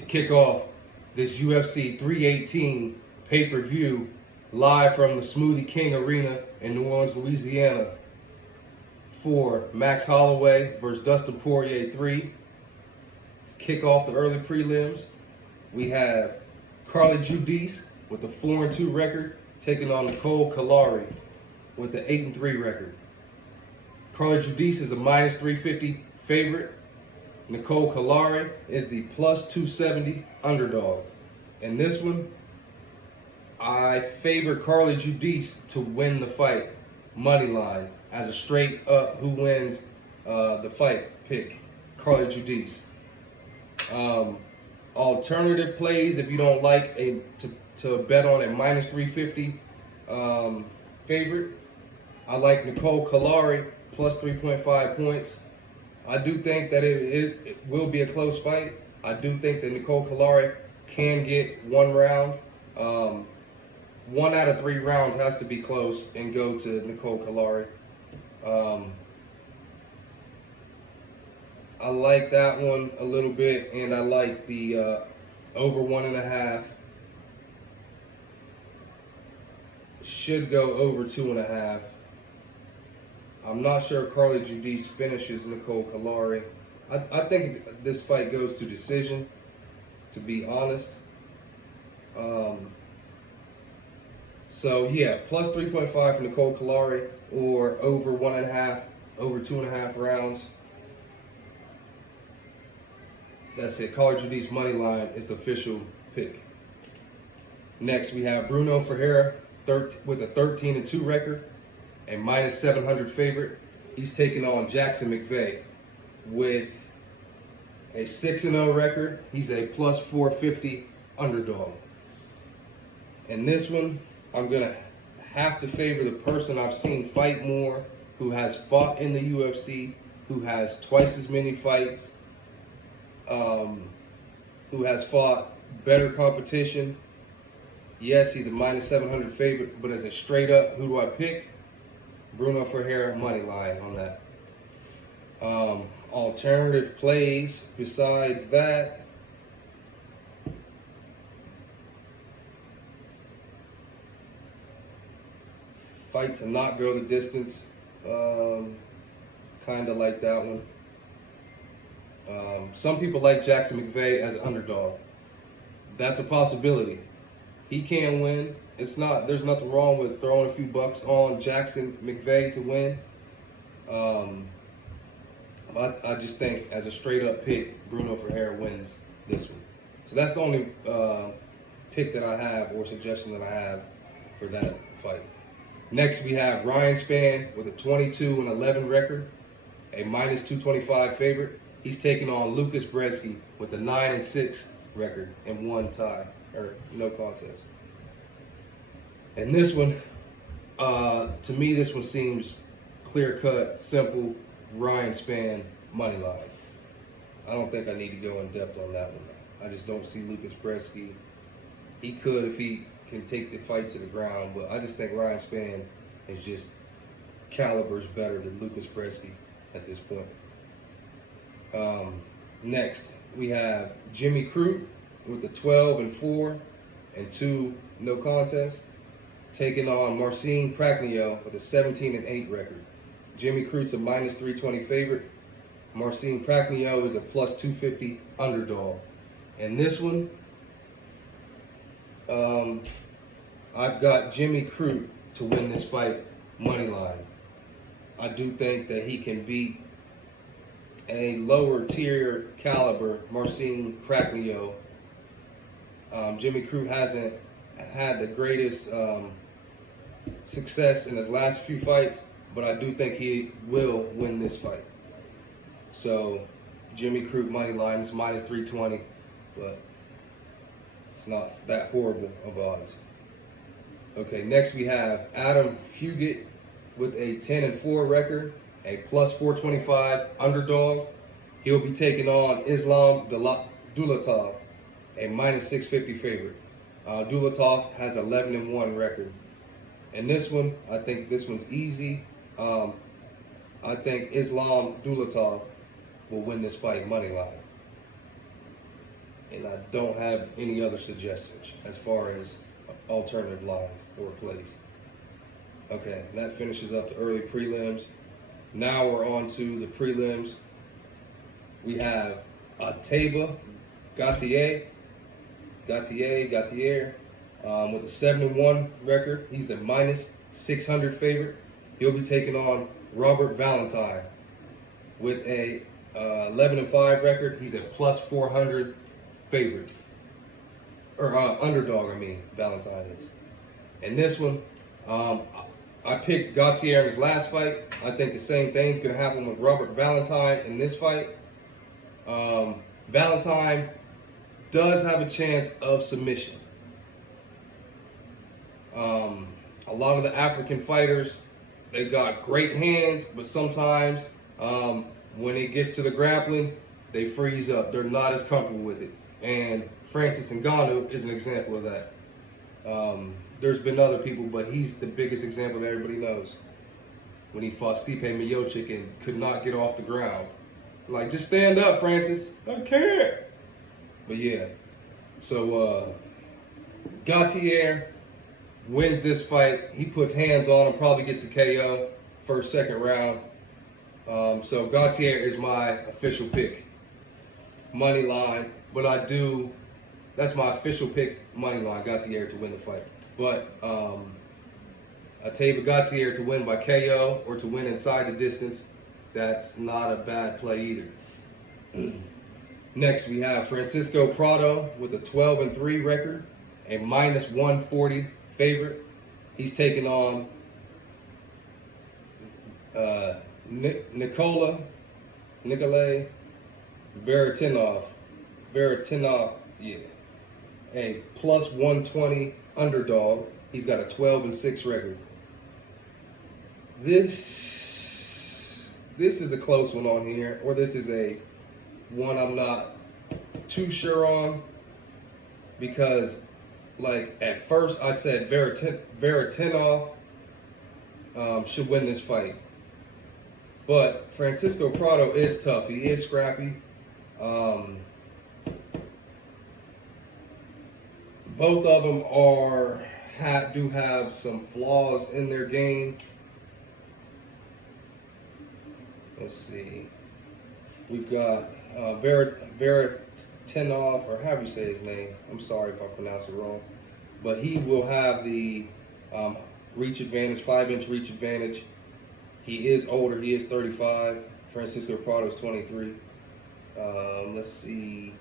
to kick off this UFC 318 pay-per-view live from the Smoothie King Arena in New Orleans, Louisiana for Max Holloway versus Dustin Poirier 3. To kick off the early prelims, we have Carli Judice with a 4-2 record taking on Nicole Caliari with the 8-3 record. Carli Judice is a minus 350 favorite. Nicole Caliari is the plus 270 underdog. In this one, I favor Carli Judice to win the fight, money line, as a straight up who wins the fight pick, Carli Judice. Alternative plays, if you don't like to bet on a minus 350 favorite, I like Nicole Caliari plus 3.5 points. I do think that it will be a close fight. I do think that Nicole Caliari can get one round. 1 out of 3 rounds has to be close and go to Nicole Caliari. I like that one a little bit, and I like the over 1.5. Should go over 2.5. I'm not sure Carli Judice finishes Nicole Caliari. I think this fight goes to decision, to be honest. So yeah, plus 3.5 for Nicole Caliari or over 1.5, over 2.5 rounds. That's it. Carli Judice money line is the official pick. Next, we have Bruno Ferreira with a 13-2 record, a minus 700 favorite. He's taking on Jackson McVeigh with a 6-0 record. He's a plus 450 underdog. In this one, I'm gonna have to favor the person I've seen fight more, who has fought in the UFC, who has twice as many fights, who has fought better competition. Yes, he's a minus 700 favorite, but as a straight up, who do I pick? Bruno Ferreira money line on that. Alternative plays besides that, fight to not go the distance, kind of like that one. Some people like Jackson McVeigh as an underdog. That's a possibility. He can win. There's nothing wrong with throwing a few bucks on Jackson McVeigh to win. I just think as a straight up pick, Bruno Ferreira wins this one. So that's the only pick that I have or suggestion that I have for that fight. Next, we have Ryan Spann with a 22-11 record, a minus 225 favorite. He's taking on Lucas Bresky with a 9-6 record and 1 tie, or no contest. And this one, to me, this one seems clear-cut, simple, Ryan Spann money line. I don't think I need to go in depth on that one. I just don't see Lucas Bresky. He could if he can take the fight to the ground, but I just think Ryan Spann is just calibers better than Lucas Bresky at this point. Next, we have Jimmy Crute with a 12-4 and 2 no contest, taking on Marcin Prachnio with a 17-8 record. Jimmy Crute's a minus 320 favorite. Marcin Prachnio is a plus 250 underdog. And this one, I've got Jimmy Crute to win this fight money line. I do think that he can beat a lower tier caliber Marcin Prachnio. Jimmy Crute hasn't had the greatest success in his last few fights, but I do think he will win this fight. So Jimmy Crute money line is minus 320, but it's not that horrible of odds. Okay, next we have Adam Fugit with a 10-4 record, a plus 425 underdog. He'll be taking on Islam Dulatov, a minus 650 favorite. Dulatov has 11-1 record. And this one, I think this one's easy. I think Islam Dulatov will win this fight money line. and I don't have any other suggestions as far as alternative lines or plays. Okay, that finishes up the early prelims. Now we're on to the prelims. We have Ateba Gautier with a 7-1 record. He's a minus 600 favorite. He'll be taking on Robert Valentine with a 11-5 record. He's a plus 400 favorite. Or underdog, I mean, Valentine is. And this one, I picked Gautier in his last fight. I think the same thing's going to happen with Robert Valentine in this fight. Valentine does have a chance of submission. A lot of the African fighters, they got great hands, but sometimes when it gets to the grappling, they freeze up. They're not as comfortable with it. And Francis Ngannou is an example of that. There's been other people, but he's the biggest example that everybody knows. When he fought Stipe Miocic and could not get off the ground. Like, just stand up, Francis. I can't. But yeah, so Gautier wins this fight. He puts hands on him, probably gets a KO first, second round. So Gautier is my official pick. Money line, but that's my official pick, money line, Gautier to win the fight. But Ateba Gautier to win by KO or to win inside the distance, that's not a bad play either. Next, we have Francisco Prado with a 12-3 record, a minus 140 favorite. He's taking on Nikolay Varitinov, yeah, a plus 120 underdog. He's got a 12-6 record. This is a close one on here, or this is a one I'm not too sure on, because like at first I said Varitinov should win this fight. But Francisco Prado is tough. He is scrappy. Both of them do have some flaws in their game. Let's see. We've got Varitinov, or however you say his name. I'm sorry if I pronounce it wrong. But he will have the reach advantage, 5-inch reach advantage. He is older. He is 35. Francisco Prado is 23. Let's see.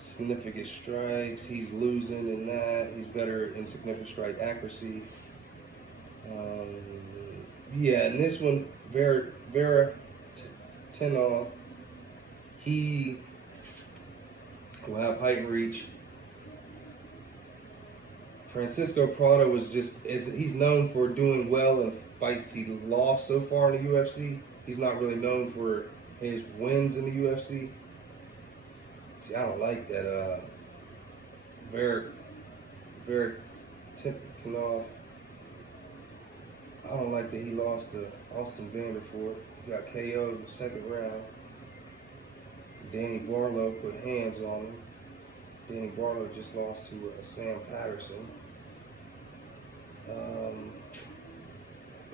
Significant strikes. He's losing in that. He's better in significant strike accuracy. Yeah, and this one, Varitinov, he will have height and reach. Francisco Prado he's known for doing well in fights he lost so far in the UFC. He's not really known for his wins in the UFC. See, I don't like that. Varitinov. I don't like that he lost to Austin Vanderford. He got KO'd in the second round. Danny Barlow put hands on him. Danny Barlow just lost to Sam Patterson.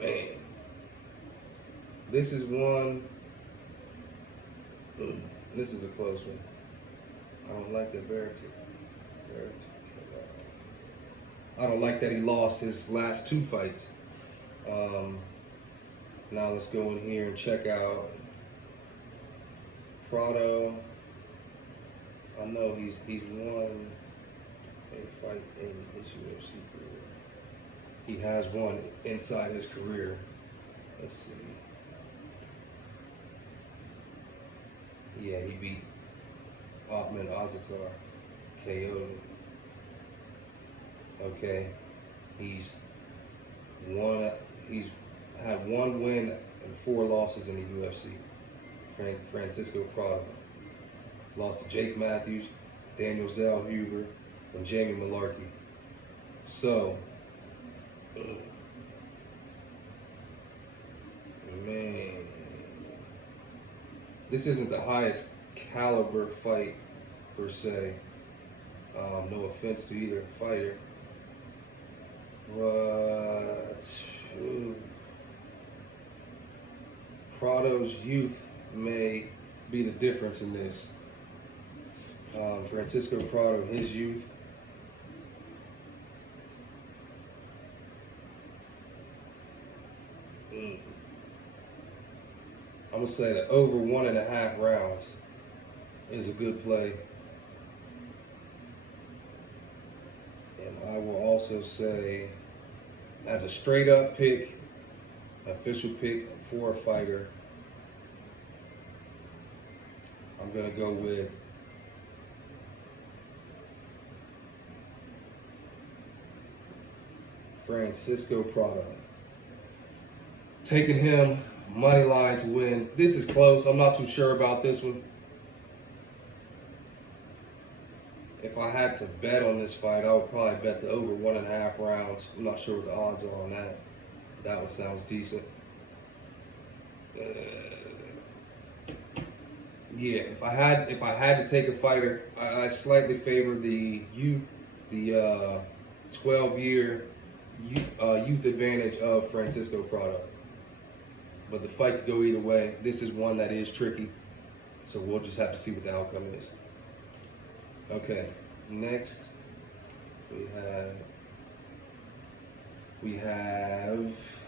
Man, this is one. This is a close one. I don't like that I don't like that he lost his last two fights. Now let's go in here and check out Prado. I know he's won a fight in his UFC career. He has won inside his career. Let's see. Yeah, he beat Ottman Azatar, KO. Okay, he's had one win and 4 losses in the UFC. Francisco Prado lost to Jake Matthews, Daniel Zellhuber, and Jamie Malarkey. So, man, this isn't the highest caliber fight per se. No offense to either fighter, but Prado's youth may be the difference in this. Francisco Prado, his youth. I'm gonna say that over 1.5 rounds is a good play. And I will also say, as a straight up pick, official pick for a fighter, I'm gonna go with Francisco Prado. Taking him money line to win. This is close. I'm not too sure about this one. If I had to bet on this fight, I would probably bet the over 1.5 rounds. I'm not sure what the odds are on that. That one sounds decent. Yeah, if I had to take a fighter, I slightly favor the youth, the 12-year youth advantage of Francisco Prado. But the fight could go either way. This is one that is tricky, so we'll just have to see what the outcome is. Okay, next we have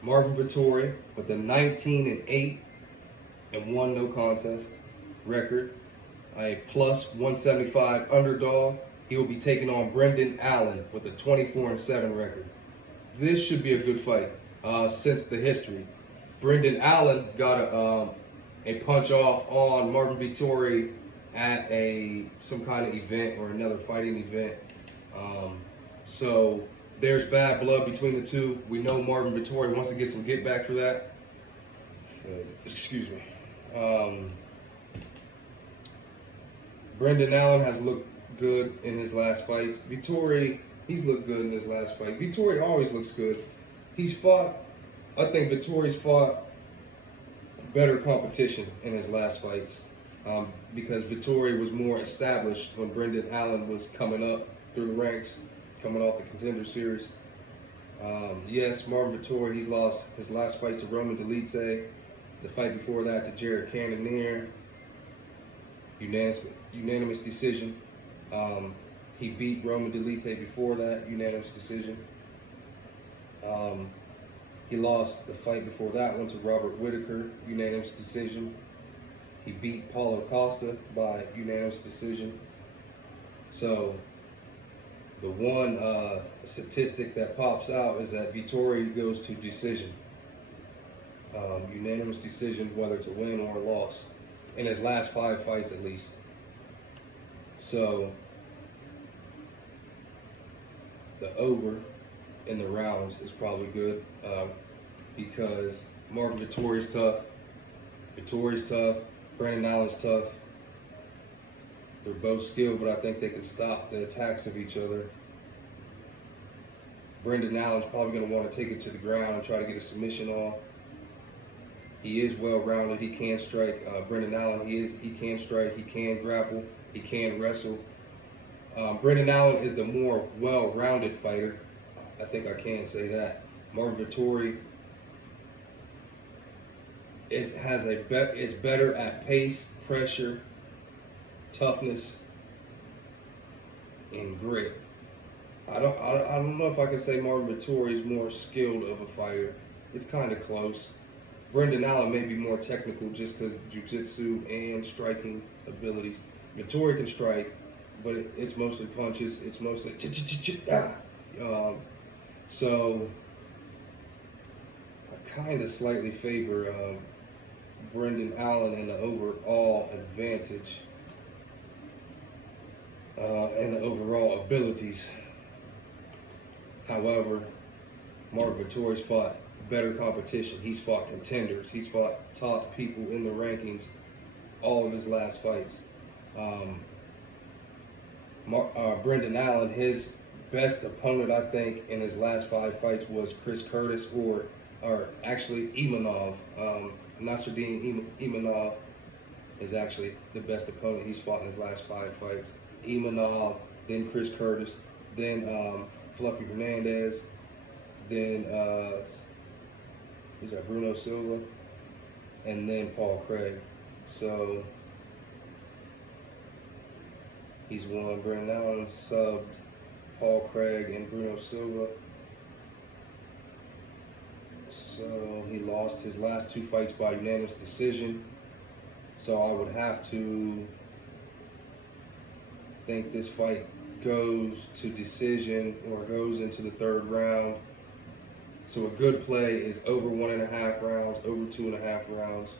Marvin Vettori with a 19-8 and 1 no contest record, a plus 175 underdog. He will be taking on Brendan Allen with a 24-7 record. This should be a good fight since the history. Brendan Allen got a punch off on Marvin Vettori at some kind of event or another fighting event. So there's bad blood between the two. We know Marvin Vettori wants to get some get back for that. Excuse me. Brendan Allen has looked good in his last fights. Vettori, he's looked good in his last fight. Vettori always looks good. I think Vettori's fought better competition in his last fights because Vettori was more established when Brendan Allen was coming up through the ranks, coming off the Contender Series. Yes, Marvin Vettori, he's lost his last fight to Roman Dolidze. The fight before that to Jared Cannonier. Unanimous decision. He beat Roman Dolidze before that, unanimous decision. He lost the fight before that one to Robert Whitaker, unanimous decision. He beat Paulo Costa by unanimous decision. So the one statistic that pops out is that Vettori goes to decision. Unanimous decision, whether it's a win or a loss, in his last 5 fights at least. So the over in the rounds is probably good because Marvin Vettori's tough. Brendan Allen's tough. They're both skilled, but I think they can stop the attacks of each other. Brendan Allen's probably going to want to take it to the ground and try to get a submission off. He is well-rounded. He can strike. Brendan Allen, he can strike. He can grapple. He can wrestle. Brendan Allen is the more well-rounded fighter. I think I can say that. Marvin Vettori is better at pace, pressure, toughness, and grit. I don't know if I can say Marvin Vettori is more skilled of a fighter. It's kind of close. Brendan Allen may be more technical just because jiu-jitsu and striking abilities. Vettori can strike, but it's mostly punches. It's mostly so I kind of slightly favor Brendan Allen in the overall advantage and the overall abilities. However, Marvin Vettori's fought better competition. He's fought contenders. He's fought top people in the rankings all of his last fights. Brendan Allen, his best opponent, I think, in his last 5 fights was Chris Curtis or actually Imanov. Nasruddin Imanov is actually the best opponent he's fought in his last 5 fights. Imanov, then Chris Curtis, then Fluffy Hernandez, then who's that? Bruno Silva, and then Paul Craig. So he's won. Brendan Allen subbed Paul Craig and Bruno Silva. So he lost his last 2 fights by unanimous decision. So I would have to think this fight goes to decision or goes into the 3rd round. So a good play is over 1.5 rounds, over 2.5 rounds.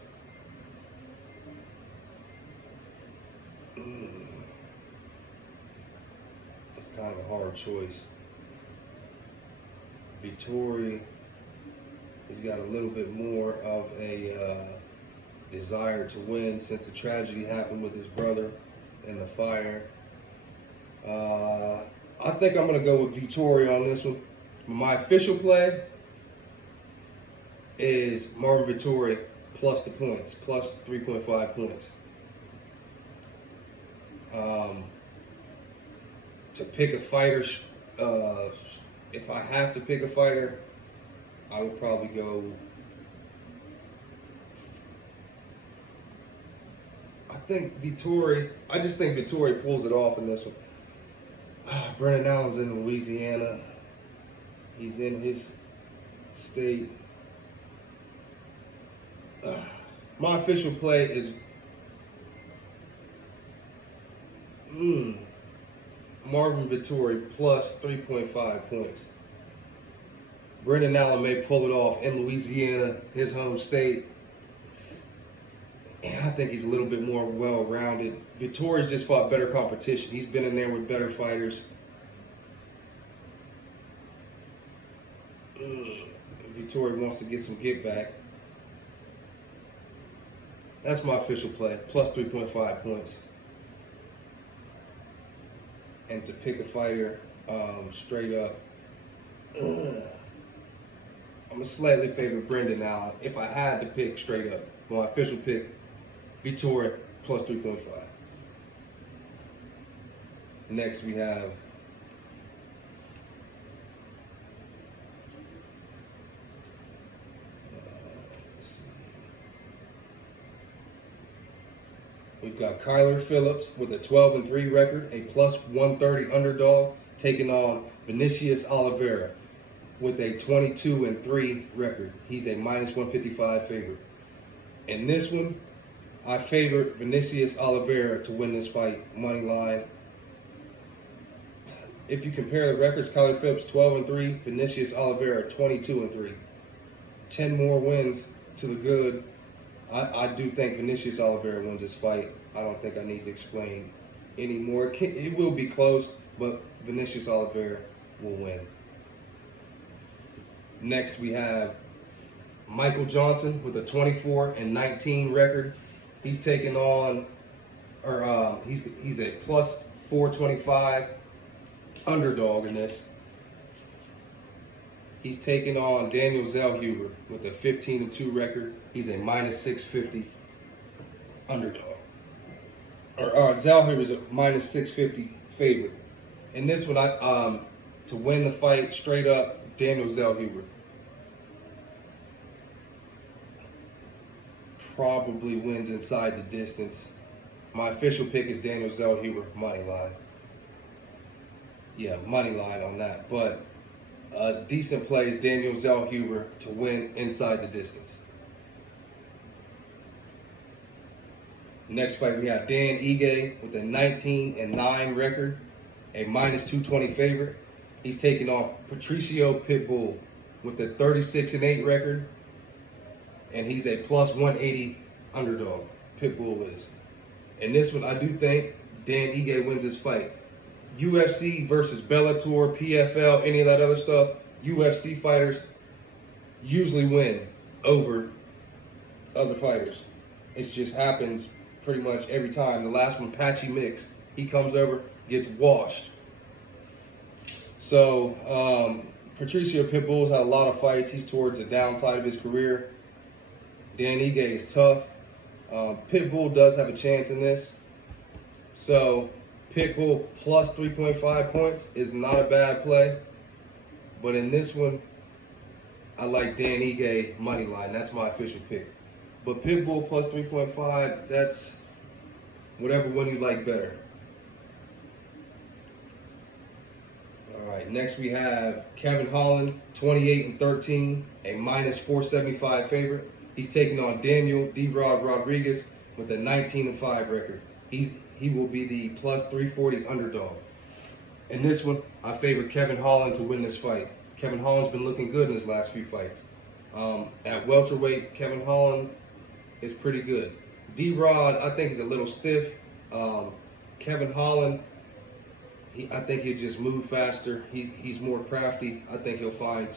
That's kind of a hard choice. Vettori has got a little bit more of a desire to win since the tragedy happened with his brother in the fire. I think I'm going to go with Vettori on this one. My official play is Marvin Vettori plus the points, plus 3.5 points. To pick a fighter, if I have to pick a fighter, I would probably go. I just think Vettori pulls it off in this one. Brendan Allen's in Louisiana. He's in his state. My official play is Marvin Vettori plus 3.5 points. Brendan Allen may pull it off in Louisiana, his home state. And I think he's a little bit more well-rounded. Vettori's just fought better competition. He's been in there with better fighters. Vettori wants to get some get back. That's my official play, plus 3.5 points. And to pick a fighter straight up, I'm a slightly favorite Brendan Allen. If I had to pick straight up, my official pick, Vettori plus 3.5. Next we have we've got Kyler Phillips with a 12-3 record, a plus 130 underdog, taking on Vinicius Oliveira with a 22-3 record. He's a minus 155 favorite. In this one, I favor Vinicius Oliveira to win this fight, money line. If you compare the records, Kyler Phillips 12-3, Vinicius Oliveira 22-3. 10 more wins to the good. I do think Vinicius Oliveira wins this fight. I don't think I need to explain anymore. It will be close, but Vinicius Oliveira will win. Next, we have Michael Johnson with a 24-19 record. He's taking on, he's a plus 425 underdog in this. He's taking on Daniel Zellhuber with a 15-2 record. He's a minus 650 underdog. Zellhuber is a minus 650 favorite. In this one, to win the fight straight up, Daniel Zellhuber. Probably wins inside the distance. My official pick is Daniel Zellhuber, money line. Yeah, money line on that. But a decent play is Daniel Zellhuber to win inside the distance. Next fight, we have Dan Ige with a 19-9 record, a minus 220 favorite. He's taking on Patricio Pitbull with a 36-8 record, and he's a plus 180 underdog. Pitbull is. In this one, I do think Dan Ige wins this fight. UFC versus Bellator, PFL, any of that other stuff, UFC fighters usually win over other fighters. It just happens pretty much every time. The last one, Patchy Mix, he comes over, gets washed. So, Patricio Pitbull's had a lot of fights. He's towards the downside of his career. Dan Ige is tough. Pitbull does have a chance in this. So Pitbull plus 3.5 points is not a bad play. But in this one, I like Dan Ige money line. That's my official pick. But Pitbull plus 3.5, that's whatever one you like better. All right, next we have Kevin Holland, 28-13, a minus 475 favorite. He's taking on Daniel D-Rod Rodriguez with a 19-5 record. He will be the plus 340 underdog. In this one, I favor Kevin Holland to win this fight. Kevin Holland's been looking good in his last few fights. At welterweight, Kevin Holland is pretty good. D-Rod, I think, is a little stiff. Kevin Holland, I think he'll just move faster. He's more crafty. I think he'll find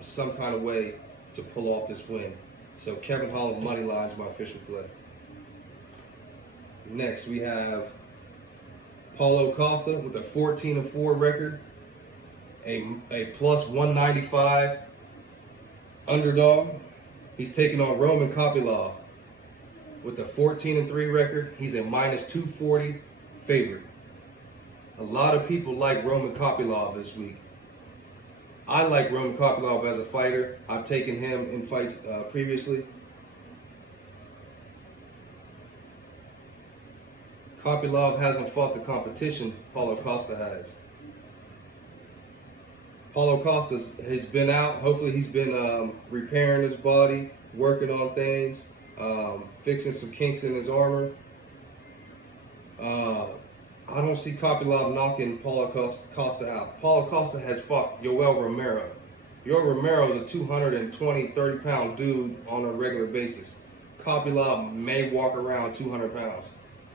some kind of way to pull off this win. So Kevin Holland money line is my official play. Next, we have Paulo Costa with a 14-4 record, a plus 195 underdog. He's taking on Roman Kopylov with a 14-3 record. He's a minus 240 favorite. A lot of people like Roman Kopylov this week. I like Roman Kopylov as a fighter. I've taken him in fights previously. Kopylov hasn't fought the competition Paulo Costa has. Paulo Costa has been out. Hopefully he's been repairing his body, working on things, fixing some kinks in his armor. I don't see Kopylov knocking Paulo Costa out. Paulo Costa has fought Yoel Romero. Yoel Romero is a 220, 30-pound dude on a regular basis. Kopylov may walk around 200 pounds.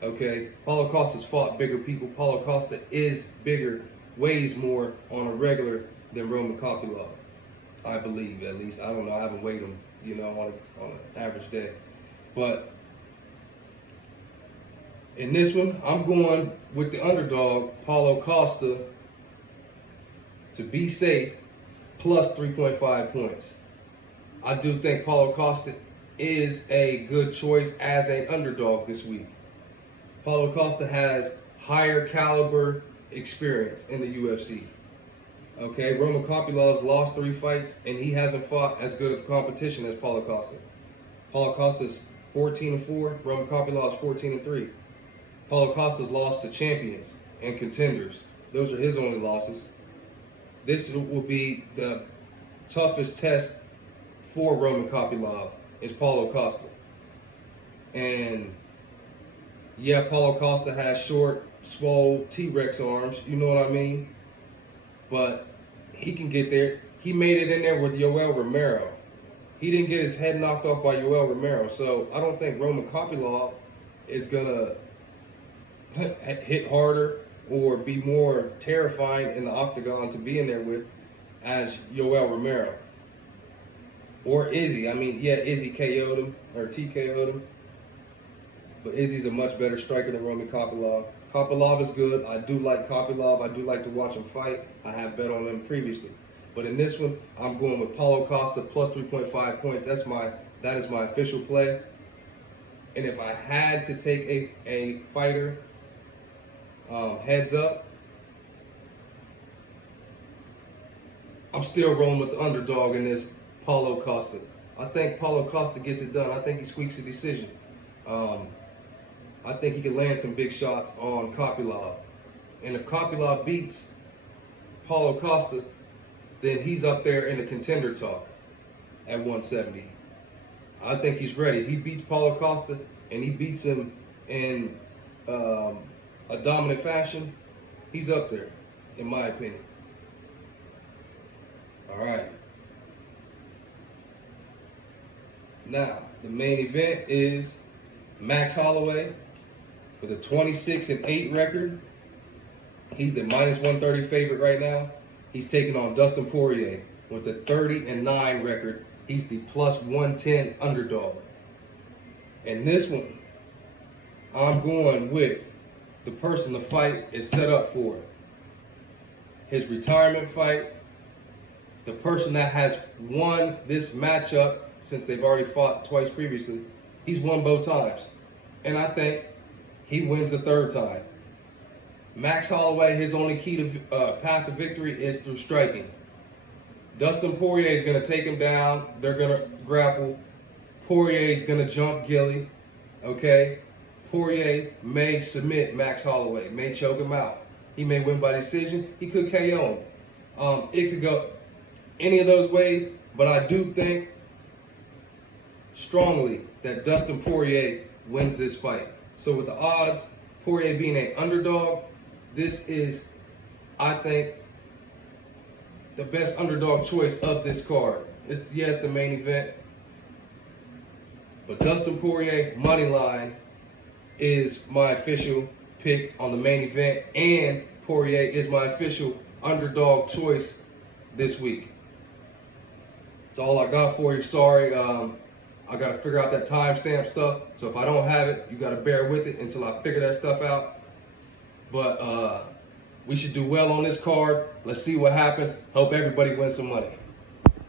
Okay? Paulo Costa's fought bigger people. Paulo Costa is bigger, weighs more on a regular than Roman Kopylov. I believe, at least. I don't know. I haven't weighed him, on an average day. But in this one, I'm going with the underdog, Paulo Costa, to be safe, plus 3.5 points. I do think Paulo Costa is a good choice as an underdog this week. Paulo Costa has higher caliber experience in the UFC. Okay, Roman Kopylov's lost 3 fights, and he hasn't fought as good of competition as Paulo Costa. Paulo Costa's 14-4, Roman Kopylov's 14-3. Paulo Costa's lost to champions and contenders. Those are his only losses. This will be the toughest test for Roman Kopylov is Paulo Costa. And yeah, Paulo Costa has short, swole T-Rex arms, you know what I mean? But he can get there. He made it in there with Yoel Romero. He didn't get his head knocked off by Yoel Romero. So I don't think Roman Kopylov is going to hit harder or be more terrifying in the octagon to be in there with as Yoel Romero. Or Izzy. I mean, yeah, Izzy KO'd him, or TKO'd him. But Izzy's a much better striker than Roman Kopylov. Kopylov is good. I do like Kopylov. I do like to watch him fight. I have bet on him previously. But in this one, I'm going with Paulo Costa plus 3.5 points. That is my official play. And if I had to take a fighter heads up, I'm still rolling with the underdog in this, Paulo Costa. I think Paulo Costa gets it done. I think he squeaks a decision. I think he can land some big shots on Kopylov. And if Kopylov beats Paulo Costa, then he's up there in the contender talk at 170. I think he's ready. If he beats Paulo Costa and he beats him in a dominant fashion, he's up there, in my opinion. All right. Now, the main event is Max Holloway with a 26-8 record. He's a minus 130 favorite right now. He's taking on Dustin Poirier with a 30-9 record. He's the plus 110 underdog. And this one, I'm going with the person the fight is set up for. His retirement fight, the person that has won this matchup since they've already fought twice previously, he's won both times. And I think he wins the third time. Max Holloway, his only key to path to victory is through striking. Dustin Poirier is going to take him down. They're going to grapple. Poirier is going to jump Gilly. Okay? Poirier may submit Max Holloway, may choke him out. He may win by decision. He could KO him. It could go any of those ways, but I do think strongly that Dustin Poirier wins this fight. So with the odds, Poirier being an underdog, this is, I think, the best underdog choice of this card. It's the main event, but Dustin Poirier money line is my official pick on the main event, and Poirier is my official underdog choice this week. That's all I got for you. Sorry, I got to figure out that timestamp stuff. So if I don't have it, you got to bear with it until I figure that stuff out. But we should do well on this card. Let's see what happens. Hope everybody wins some money.